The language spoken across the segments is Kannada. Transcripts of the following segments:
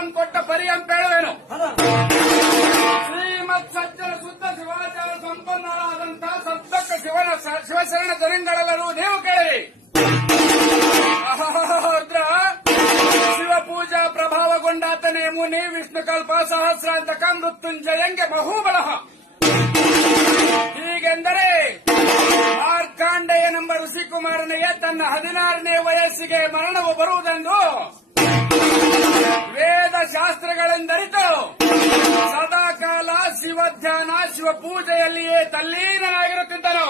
ವರವನ್ನು ಕೊಟ್ಟ ಪರಿ ಅಂತ ಹೇಳುವೇನು. ಶ್ರೀಮತ್ ಸಜ್ಜನ ಶುದ್ಧ ಶಿವಾಚಾರ ಸಂಪನ್ನರಾದಂತಹ ಸಪ್ತಕ ಶಿವಶರಣ ಜನಗಳೆಲ್ಲರೂ ನೀವು ಕೇಳಿರಿ. ರುದ್ರ ಶಿವಪೂಜಾ ಪ್ರಭಾವಗೊಂಡಾತನೇ ಮುನಿ ವಿಷ್ಣುಕಲ್ಪ ಸಹಸ್ರಾಂತಕ ಮೃತ್ಯುಂಜಯಂಗೆ ಬಹುಬಲಃ. ಹೀಗೆಂದರೆ ಮಾರ್ಕಾಂಡೇಯನೆಂಬ ಋಷಿಕುಮಾರನಿಗೆ ತನ್ನ 16ನೇ ವಯಸ್ಸಿಗೆ ಮರಣವು ಬರುವುದೆಂದು ವೇದ ಶಾಸ್ತ್ರಗಳೆಂದರಿತು ಸದಾಕಾಲ ಶಿವಧ್ಯಾನ ಶಿವಪೂಜೆಯಲ್ಲಿಯೇ ತಲ್ಲೀನನಾಗಿರುತ್ತಿದ್ದನು.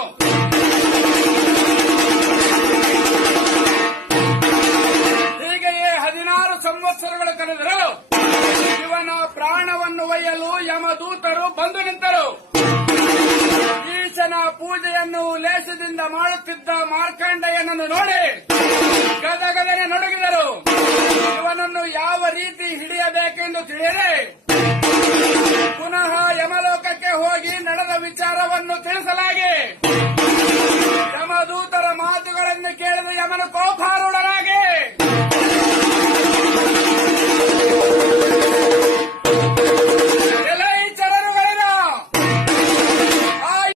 ಹೀಗೆಯೇ 16 ಸಂವತ್ಸರಗಳು ಕಳೆದರು. ಶಿವನ ಪ್ರಾಣವನ್ನು ಒಯ್ಯಲು ಯಮದೂತರು ಬಂದು ನಿಂತರು. ಈಶನ ಪೂಜೆಯನ್ನು ಲೇಸದಿಂದ ಮಾಡುತ್ತಿದ್ದ ಮಾರ್ಕಾಂಡೇಯನನ್ನು ನೋಡಿ ಗದಗದನೆ ನಡುಗಿದರು. ಇವನನ್ನು ಯಾವ ರೀತಿ ಹಿಡಿಯಬೇಕೆಂದು ತಿಳಿಯದೆ ಪುನಃ ಯಮಲೋಕಕ್ಕೆ ಹೋಗಿ ನಡೆದ ವಿಚಾರ